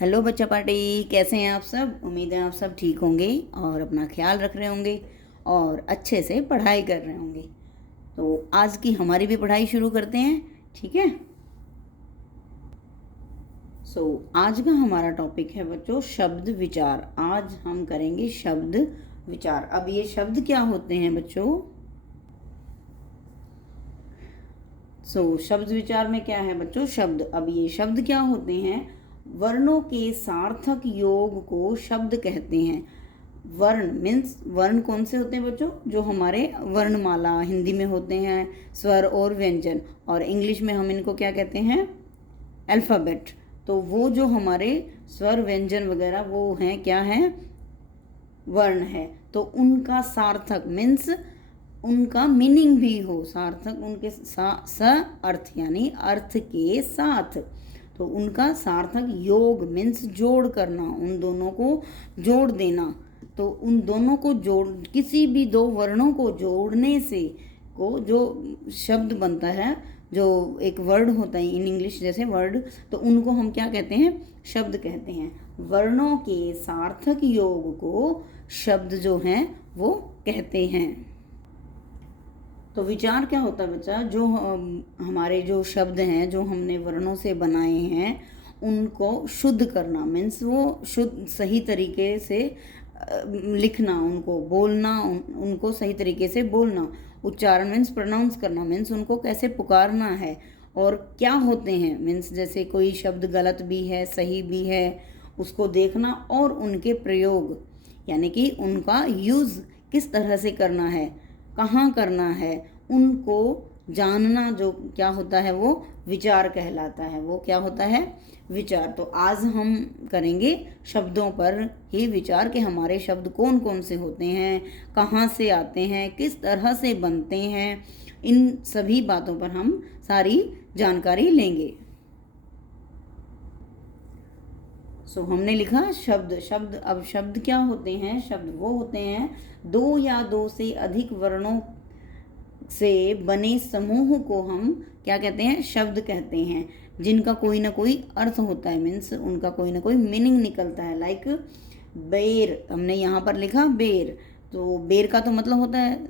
Hello बच्चा party, कैसे हैं आप सब। उम्मीद है आप सब ठीक होंगे और अपना ख्याल रख रहे होंगे और अच्छे से पढ़ाई कर रहे होंगे। तो आज की हमारी भी पढ़ाई शुरू करते हैं, ठीक है। आज का हमारा टॉपिक है बच्चों शब्द विचार। आज हम करेंगे शब्द विचार। अब ये शब्द क्या होते हैं बच्चों। शब्द विचार में क्या है बच्चों, शब्द। अब ये शब्द क्या होते हैं, वर्णों के सार्थक योग को शब्द कहते हैं। वर्ण मीन्स वर्ण कौन से होते हैं बच्चों, जो हमारे वर्णमाला हिंदी में होते हैं, स्वर और व्यंजन, और इंग्लिश में हम इनको क्या कहते हैं, अल्फ़ाबेट। तो वो जो हमारे स्वर व्यंजन वगैरह वो हैं, क्या हैं, वर्ण है। तो उनका सार्थक मीन्स उनका मीनिंग भी हो, सार्थक उनके स अर्थ यानी अर्थ के साथ। तो उनका सार्थक योग मीन्स जोड़ करना, उन दोनों को जोड़ देना। तो उन दोनों को जोड़, किसी भी दो वर्णों को जोड़ने से को जो शब्द बनता है, जो एक वर्ड होता है इन इंग्लिश जैसे वर्ड, तो उनको हम क्या कहते हैं, शब्द कहते हैं। वर्णों के सार्थक योग को शब्द जो हैं वो कहते हैं। तो विचार क्या होता है बच्चा, जो हमारे जो शब्द हैं जो हमने वर्णों से बनाए हैं उनको शुद्ध करना मीन्स वो शुद्ध सही तरीके से लिखना, उनको बोलना, उनको सही तरीके से बोलना। उच्चारण मीन्स प्रोनाउंस करना, मीन्स उनको कैसे पुकारना है और क्या होते हैं, मीन्स जैसे कोई शब्द गलत भी है सही भी है उसको देखना, और उनके प्रयोग यानी कि उनका यूज़ किस तरह से करना है, कहाँ करना है, उनको जानना, जो क्या होता है वो विचार कहलाता है। वो क्या होता है, विचार। तो आज हम करेंगे शब्दों पर ही विचार कि हमारे शब्द कौन कौन से होते हैं, कहाँ से आते हैं, किस तरह से बनते हैं, इन सभी बातों पर हम सारी जानकारी लेंगे। हमने लिखा शब्द। अब शब्द क्या होते हैं, शब्द वो होते हैं दो या दो से अधिक वर्णों से बने समूह को हम क्या कहते हैं, शब्द कहते हैं, जिनका कोई ना कोई अर्थ होता है, मीन्स उनका कोई ना कोई मीनिंग निकलता है। लाइक बेर, हमने यहाँ पर लिखा बेर। तो बेर का तो मतलब होता है,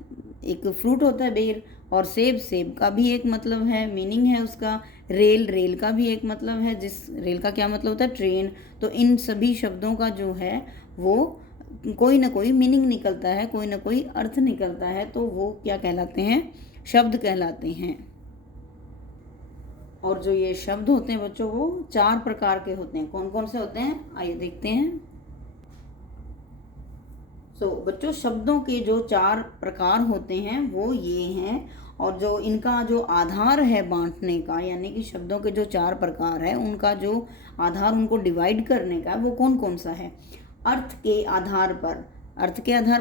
एक फ्रूट होता है बेर। और सेब का भी एक मतलब है, मीनिंग है उसका। रेल का भी एक मतलब है, जिस रेल का क्या मतलब होता है, ट्रेन। तो इन सभी शब्दों का जो है वो कोई ना कोई मीनिंग निकलता है, कोई ना कोई अर्थ निकलता है, तो वो क्या कहलाते हैं, शब्द कहलाते हैं। और जो ये शब्द होते हैं बच्चों वो 4 प्रकार के होते हैं। कौन कौन से होते हैं, आइए देखते हैं। बच्चों शब्दों के जो 4 प्रकार होते हैं वो ये हैं, और जो इनका जो आधार है बांटने का, यानी कि शब्दों के जो 4 प्रकार है उनका जो आधार उनको डिवाइड करने का, वो कौन कौन सा है। अर्थ के आधार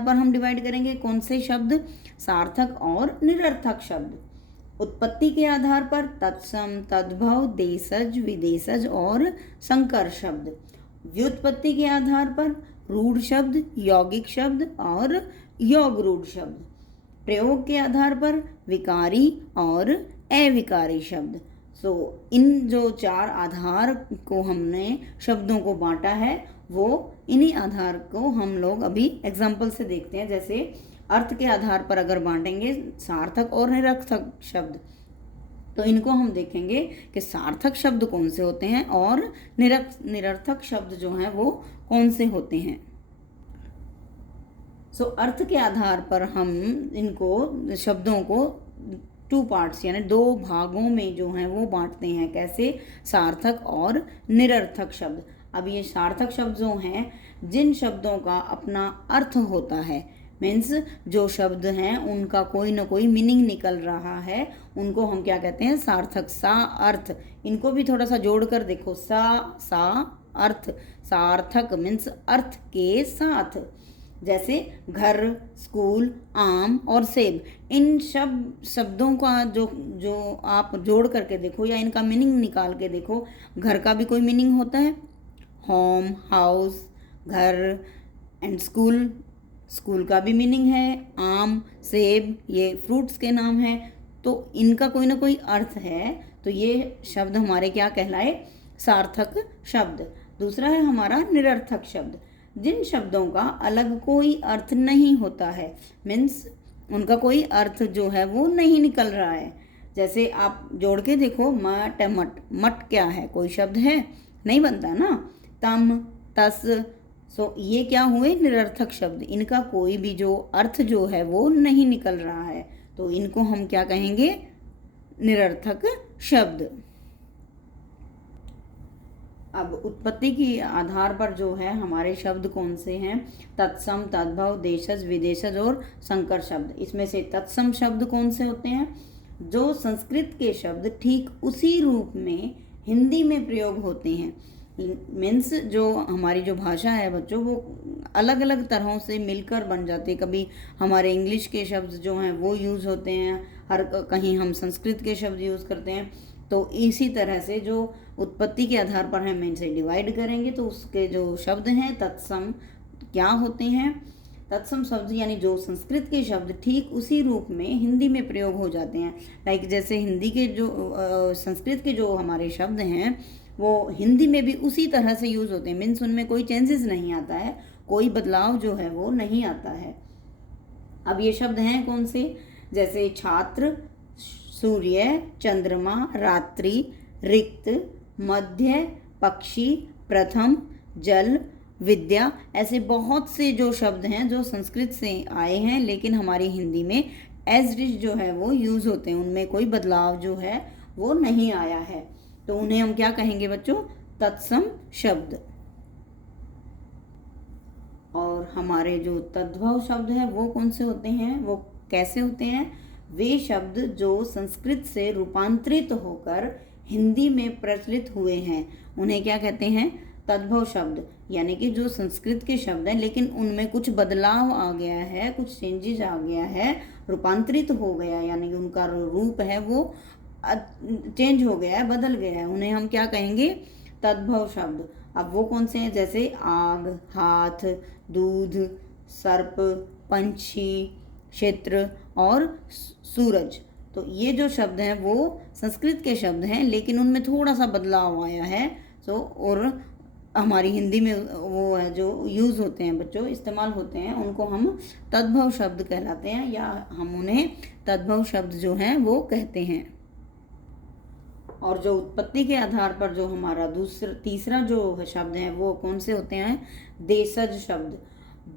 पर हम डिवाइड करेंगे कौन से शब्द, सार्थक और निरर्थक शब्द। उत्पत्ति के आधार पर तत्सम, तद्भव, देशज, विदेशज और संकर शब्द। व्युत्पत्ति के आधार पर रूढ़ शब्द, यौगिक शब्द और योग रूढ़ शब्द। प्रयोग के आधार पर विकारी और अविकारी शब्द। इन जो 4 आधार को हमने शब्दों को बांटा है, वो इन्हीं आधार को हम लोग अभी एग्जाम्पल से देखते हैं। जैसे अर्थ के आधार पर अगर बांटेंगे सार्थक और निरर्थक शब्द, तो इनको हम देखेंगे कि सार्थक शब्द कौन से होते हैं और निरर्थक शब्द जो हैं वो कौन से होते हैं। अर्थ के आधार पर हम इनको शब्दों को 2 पार्ट्स यानी 2 भागों में जो हैं वो बांटते हैं। कैसे, सार्थक और निरर्थक शब्द। अब ये सार्थक शब्द जो हैं, जिन शब्दों का अपना अर्थ होता है, मीन्स जो शब्द हैं उनका कोई ना कोई मीनिंग निकल रहा है, उनको हम क्या कहते हैं, सार्थक। सा अर्थ, इनको भी थोड़ा सा जोड़ कर देखो, सा अर्थ, सार्थक मीन्स अर्थ के साथ। जैसे घर, स्कूल, आम और सेब, इन शब्दों का जो आप जोड़ करके देखो या इनका मीनिंग निकाल के देखो। घर का भी कोई मीनिंग होता है, होम, हाउस, घर, एंड स्कूल का भी मीनिंग है। आम, सेब, ये फ्रूट्स के नाम हैं, तो इनका कोई ना कोई अर्थ है। तो ये शब्द हमारे क्या कहलाए, सार्थक शब्द। दूसरा है हमारा निरर्थक शब्द, जिन शब्दों का अलग कोई अर्थ नहीं होता है, मीन्स उनका कोई अर्थ जो है वो नहीं निकल रहा है। जैसे आप जोड़ के देखो, मट मट, मट क्या है, कोई शब्द है, नहीं बनता ना। तम, तस, सो ये क्या हुए, निरर्थक शब्द, इनका कोई भी जो अर्थ जो है वो नहीं निकल रहा है, तो इनको हम क्या कहेंगे, निरर्थक शब्द। अब उत्पत्ति के आधार पर जो है हमारे शब्द कौन से हैं, तत्सम, तद्भव, देशज, विदेशज और संकर शब्द। इसमें से तत्सम शब्द कौन से होते हैं, जो संस्कृत के शब्द ठीक उसी रूप में हिंदी में प्रयोग होते हैं। मीन्स जो हमारी जो भाषा है बच्चों, वो अलग अलग तरहों से मिलकर बन जाती है। कभी हमारे इंग्लिश के शब्द जो हैं वो यूज़ होते हैं, हर कहीं हम संस्कृत के शब्द यूज़ करते हैं। तो इसी तरह से जो उत्पत्ति के आधार पर हम इनसे डिवाइड करेंगे तो उसके जो शब्द हैं तत्सम क्या होते हैं, तत्सम शब्द यानी जो संस्कृत के शब्द ठीक उसी रूप में हिंदी में प्रयोग हो जाते हैं। लाइक जैसे हिंदी के जो संस्कृत के जो हमारे शब्द हैं वो हिंदी में भी उसी तरह से यूज़ होते हैं, मीन्स उनमें कोई चेंजेस नहीं आता है, कोई बदलाव जो है वो नहीं आता है। अब ये शब्द हैं कौन से, जैसे छात्र, सूर्य, चंद्रमा, रात्रि, रिक्त, मध्य, पक्षी, प्रथम, जल, विद्या, ऐसे बहुत से जो शब्द हैं जो संस्कृत से आए हैं लेकिन हमारी हिंदी में एज इट इज जो है वो यूज़ होते हैं, उनमें कोई बदलाव जो है वो नहीं आया है, तो उन्हें हम क्या कहेंगे बच्चों, तत्सम शब्द। और हमारे जो तद्भव शब्द हैं वो कौन से होते हैं, वो कैसे होते हैं, वे शब्द जो संस्कृत से रूपांतरित होकर हिंदी में प्रचलित हुए हैं उन्हें क्या कहते हैं, तद्भव शब्द। यानी कि जो संस्कृत के शब्द हैं लेकिन उनमें कुछ बदलाव आ गया है, कुछ चेंजेस आ गया है, रूपांतरित हो गया, यानी कि उनका रूप है वो चेंज हो गया है, बदल गया है, उन्हें हम क्या कहेंगे, तद्भव शब्द। अब वो कौन से हैं, जैसे आग, हाथ, दूध, सर्प, पंछी, क्षेत्र और सूरज। तो ये जो शब्द हैं वो संस्कृत के शब्द हैं लेकिन उनमें थोड़ा सा बदलाव आया है, और हमारी हिंदी में वो है जो यूज़ होते हैं बच्चों, इस्तेमाल होते हैं, उनको हम तद्भव शब्द कहलाते हैं, या हम उन्हें तद्भव शब्द जो हैं वो कहते हैं। और जो उत्पत्ति के आधार पर जो हमारा तीसरा जो शब्द है वो कौन से होते हैं, देशज शब्द।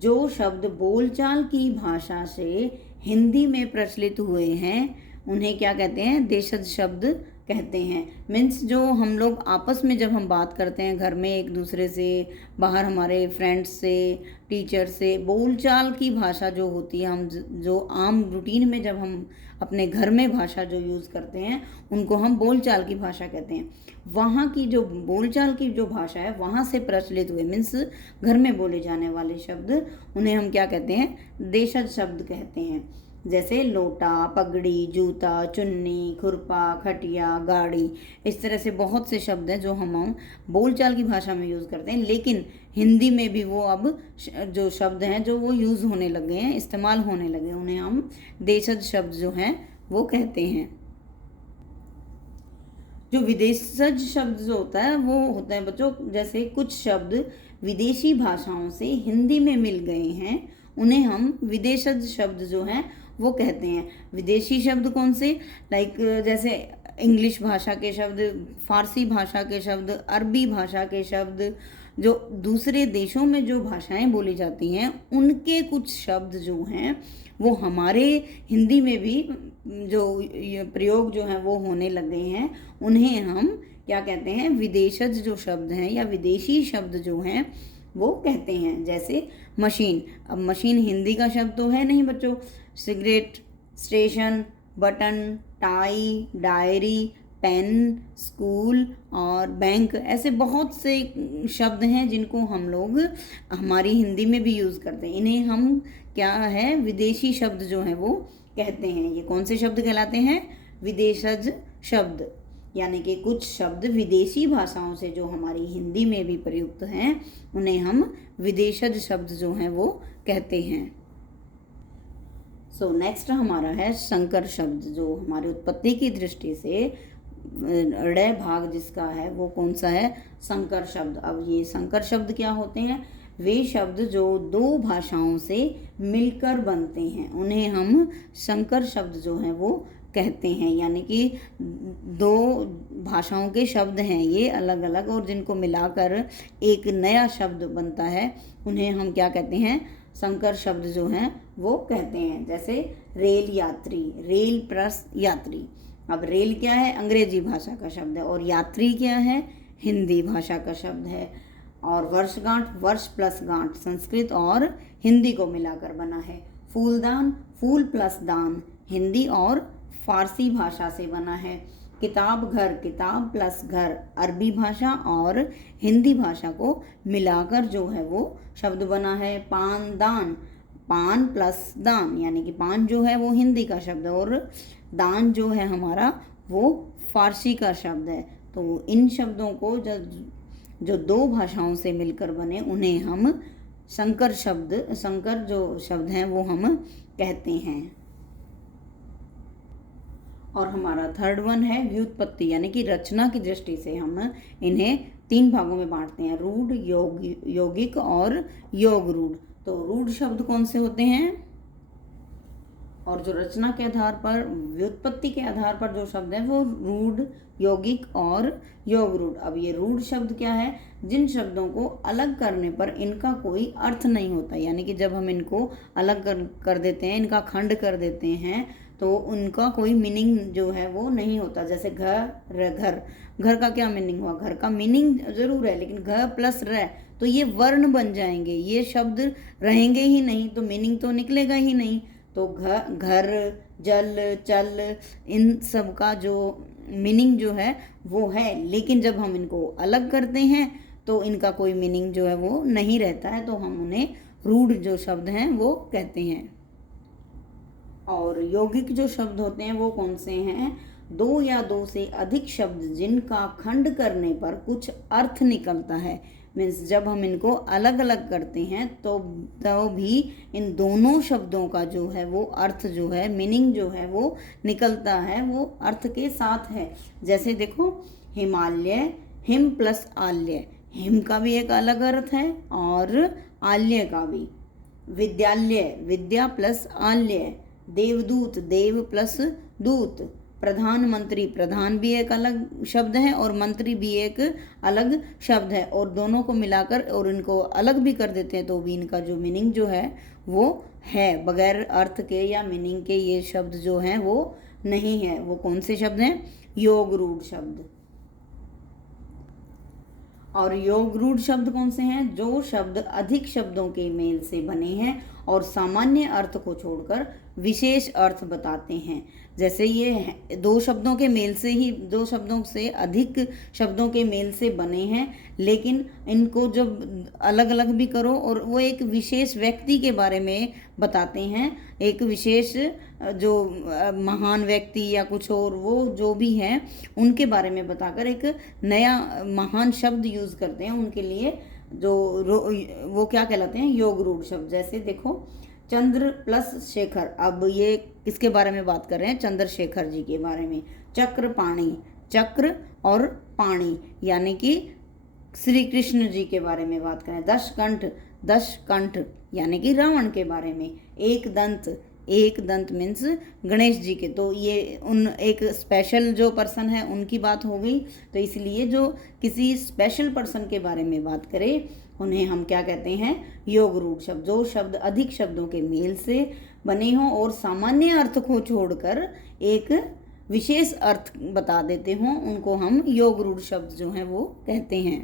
जो शब्द बोलचाल की भाषा से हिंदी में प्रचलित हुए हैं उन्हें क्या कहते हैं, देशज शब्द कहते हैं। मीन्स जो हम लोग आपस में जब हम बात करते हैं घर में एक दूसरे से, बाहर हमारे फ्रेंड्स से, टीचर से, बोलचाल की भाषा जो होती है, हम जो आम रूटीन में जब हम अपने घर में भाषा जो यूज़ करते हैं उनको हम बोलचाल की भाषा कहते हैं। वहाँ की जो बोलचाल की जो भाषा है वहाँ से प्रचलित हुए, मीन्स घर में बोले जाने वाले शब्द, उन्हें हम क्या कहते हैं, देशज शब्द कहते हैं। जैसे लोटा, पगड़ी, जूता, चुन्नी, खुरपा, खटिया, गाड़ी, इस तरह से बहुत से शब्द हैं जो हम बोलचाल की भाषा में यूज़ करते हैं, लेकिन हिंदी में भी वो अब जो शब्द हैं जो वो यूज़ होने लगे हैं, इस्तेमाल होने लगे, उन्हें हम देशज शब्द जो हैं वो कहते हैं। जो विदेशज शब्द जो होता है वो होता है बच्चों, जैसे कुछ शब्द विदेशी भाषाओं से हिंदी में मिल गए हैं उन्हें हम विदेशज शब्द जो हैं वो कहते हैं। विदेशी शब्द कौन से, लाइक जैसे इंग्लिश भाषा के शब्द, फारसी भाषा के शब्द, अरबी भाषा के शब्द, जो दूसरे देशों में जो भाषाएं बोली जाती हैं उनके कुछ शब्द जो हैं वो हमारे हिंदी में भी जो प्रयोग जो हैं वो होने लगे हैं, उन्हें हम क्या कहते हैं, विदेशज जो शब्द हैं या विदेशी शब्द जो हैं वो कहते हैं। जैसे मशीन, अब मशीन हिंदी का शब्द तो है नहीं बच्चों, cigarette, station, button, tie, diary, pen, school और बैंक, ऐसे बहुत से शब्द हैं जिनको हम लोग हमारी हिंदी में भी यूज़ करते हैं, इन्हें हम क्या है, विदेशी शब्द जो हैं वो कहते हैं। ये कौन से शब्द कहलाते हैं, विदेशज शब्द। यानी कि कुछ शब्द विदेशी भाषाओं से जो हमारी हिंदी में भी प्रयुक्त हैं उन्हें हम विदेशज शब्द जो हैं वो कहते हैं। नेक्स्ट हमारा है संकर शब्द, जो हमारी उत्पत्ति की दृष्टि से ड़ भाग जिसका है वो कौन सा है, संकर शब्द। अब ये संकर शब्द क्या होते हैं, वे शब्द जो दो भाषाओं से मिलकर बनते हैं उन्हें हम संकर शब्द जो हैं वो कहते हैं। यानी कि दो भाषाओं के शब्द हैं ये अलग अलग, और जिनको मिलाकर एक नया शब्द बनता है उन्हें हम क्या कहते हैं, संकर शब्द जो हैं वो कहते हैं। जैसे रेल यात्री, रेल प्लस यात्री। अब रेल क्या है, अंग्रेजी भाषा का शब्द है, और यात्री क्या है, हिंदी भाषा का शब्द है। और वर्षगांठ, वर्ष प्लस गांठ संस्कृत और हिंदी को मिलाकर बना है। फूलदान, फूल प्लस दान हिंदी और फारसी भाषा से बना है। किताब घर, किताब प्लस घर अरबी भाषा और हिंदी भाषा को मिलाकर जो है वो शब्द बना है। पान दान, पान प्लस दान यानी कि पान जो है वो हिंदी का शब्द है और दान जो है हमारा वो फारसी का शब्द है। तो इन शब्दों को जो दो भाषाओं से मिलकर बने उन्हें हम संकर शब्द, संकर जो शब्द हैं वो हम कहते हैं। और हमारा थर्ड वन है व्युत्पत्ति, यानी कि रचना की दृष्टि से हम इन्हें 3 भागों में बांटते हैं, रूढ़, यौगिक और योग रूढ़। तो रूढ़ शब्द कौन से होते हैं, और जो रचना के आधार पर, व्युत्पत्ति के आधार पर जो शब्द है वो रूढ़, यौगिक और योग रूढ़। अब ये रूढ़ शब्द क्या है, जिन शब्दों को अलग करने पर इनका कोई अर्थ नहीं होता, यानी कि जब हम इनको अलग कर देते हैं, इनका खंड कर देते हैं तो उनका कोई मीनिंग जो है वो नहीं होता। जैसे घर, घर का क्या मीनिंग हुआ, घर का मीनिंग जरूर है लेकिन घ प्लस र तो ये वर्ण बन जाएंगे, ये शब्द रहेंगे ही नहीं, तो मीनिंग तो निकलेगा ही नहीं। तो घर, जल, चल, इन सब का जो मीनिंग जो है वो है, लेकिन जब हम इनको अलग करते हैं तो इनका कोई मीनिंग जो है वो नहीं रहता है, तो हम उन्हें रूढ़ जो शब्द हैं वो कहते हैं। और यौगिक जो शब्द होते हैं वो कौन से हैं, 2 या 2 से अधिक शब्द जिनका खंड करने पर कुछ अर्थ निकलता है। मीन्स जब हम इनको अलग अलग करते हैं तो भी इन दोनों शब्दों का जो है वो अर्थ जो है, मीनिंग जो है वो निकलता है, वो अर्थ के साथ है। जैसे देखो, हिमालय, हिम प्लस आल्य, हिम का भी एक अलग अर्थ है और आल्य का भी। विद्यालय, विद्या प्लस आल्य। देवदूत, देव प्लस दूत। प्रधानमंत्री, प्रधान भी एक अलग शब्द है और मंत्री भी एक अलग शब्द है, और दोनों को मिलाकर और इनको अलग भी कर देते हैं तो भी इनका जो मीनिंग जो है वो है, बगैर अर्थ के या मीनिंग के ये शब्द जो हैं वो नहीं है। वो कौन से शब्द हैं, योग रूढ़ शब्द। और योग रूढ़ शब्द कौन से हैं, जो शब्द अधिक शब्दों के मेल से बने हैं और सामान्य अर्थ को छोड़कर विशेष अर्थ बताते हैं। जैसे ये 2 शब्दों के मेल से ही, 2 शब्दों से अधिक शब्दों के मेल से बने हैं, लेकिन इनको जब अलग अलग भी करो और वो एक विशेष व्यक्ति के बारे में बताते हैं, एक विशेष जो महान व्यक्ति या कुछ और वो जो भी है उनके बारे में बताकर एक नया महान शब्द यूज़ करते हैं उनके लिए, जो वो क्या कहलाते हैं, योग रूढ़ शब्द। जैसे देखो, चंद्र प्लस शेखर, अब ये किसके बारे में बात कर रहे हैं, चंद्रशेखर जी के बारे में। चक्र पाणी, चक्र और पाणी यानी कि श्री कृष्ण जी के बारे में बात करें। दशकंठ, दशकंठ यानी कि रावण के बारे में। एक दंत, एक दंत मीन्स गणेश जी के, तो ये उन एक स्पेशल जो पर्सन है उनकी बात हो गई। तो इसलिए जो किसी स्पेशल पर्सन के बारे में बात करें उन्हें हम क्या कहते हैं, योग रूढ़ शब्द। जो शब्द अधिक शब्दों के मेल से बने हों और सामान्य अर्थ को छोड़कर एक विशेष अर्थ बता देते हों उनको हम योग रूढ़ शब्द जो हैं वो कहते हैं।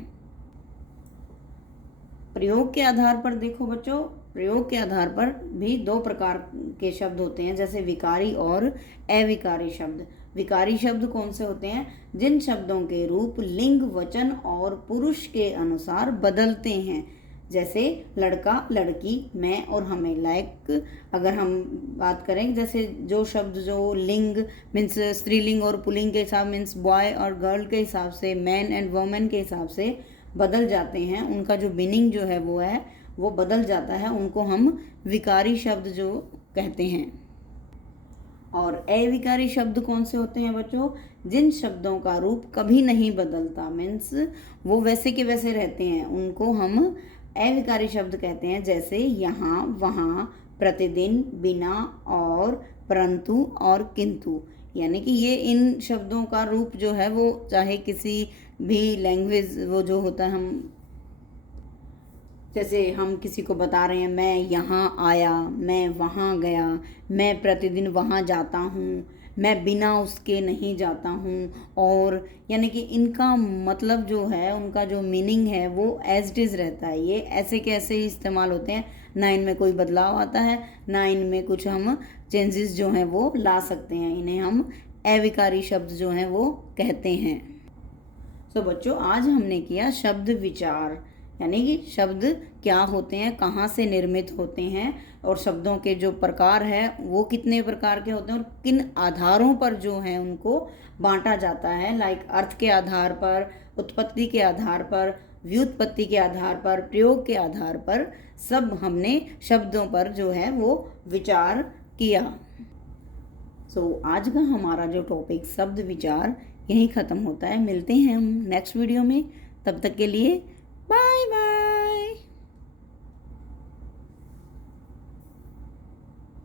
प्रयोग के आधार पर देखो बच्चों, प्रयोग के आधार पर भी 2 प्रकार के शब्द होते हैं, जैसे विकारी और अविकारी शब्द। विकारी शब्द कौन से होते हैं, जिन शब्दों के रूप लिंग, वचन और पुरुष के अनुसार बदलते हैं। जैसे लड़का, लड़की, मैं और हमें। लाइक अगर हम बात करें, जैसे जो शब्द जो लिंग मीन्स स्त्रीलिंग और पुल्लिंग के हिसाब मीन्स बॉय और गर्ल के हिसाब से, मैन एंड वुमेन के हिसाब से बदल जाते हैं, उनका जो मीनिंग जो है वो बदल जाता है, उनको हम विकारी शब्द जो कहते हैं। और अविकारी शब्द कौन से होते हैं बच्चों? जिन शब्दों का रूप कभी नहीं बदलता, मीन्स वो वैसे के वैसे रहते हैं, उनको हम अविकारी शब्द कहते हैं। जैसे यहाँ, वहाँ, प्रतिदिन, बिना, और, परंतु और किंतु। यानी कि ये इन शब्दों का रूप जो है वो चाहे किसी भी लैंग्वेज, वो जो होता है, हम जैसे हम किसी को बता रहे हैं, मैं यहाँ आया, मैं वहाँ गया, मैं प्रतिदिन वहाँ जाता हूँ, मैं बिना उसके नहीं जाता हूँ, और यानी कि इनका मतलब जो है, उनका जो मीनिंग है वो एज इट इज़ रहता है। ये ऐसे के ऐसे ही इस्तेमाल होते हैं, ना इनमें कोई बदलाव आता है, ना इनमें कुछ हम चेंजेस जो हैं वो ला सकते हैं। इन्हें हम अविकारी शब्द जो हैं वो कहते हैं। तो बच्चों, आज हमने किया शब्द विचार, यानी कि शब्द क्या होते हैं, कहाँ से निर्मित होते हैं, और शब्दों के जो प्रकार हैं वो कितने प्रकार के होते हैं, और किन आधारों पर जो है उनको बांटा जाता है। लाइक अर्थ के आधार पर, उत्पत्ति के आधार पर, व्युत्पत्ति के आधार पर, प्रयोग के आधार पर, सब हमने शब्दों पर जो है वो विचार किया। आज का हमारा जो टॉपिक शब्द विचार यहीं ख़त्म होता है। मिलते हैं हम नेक्स्ट वीडियो में, तब तक के लिए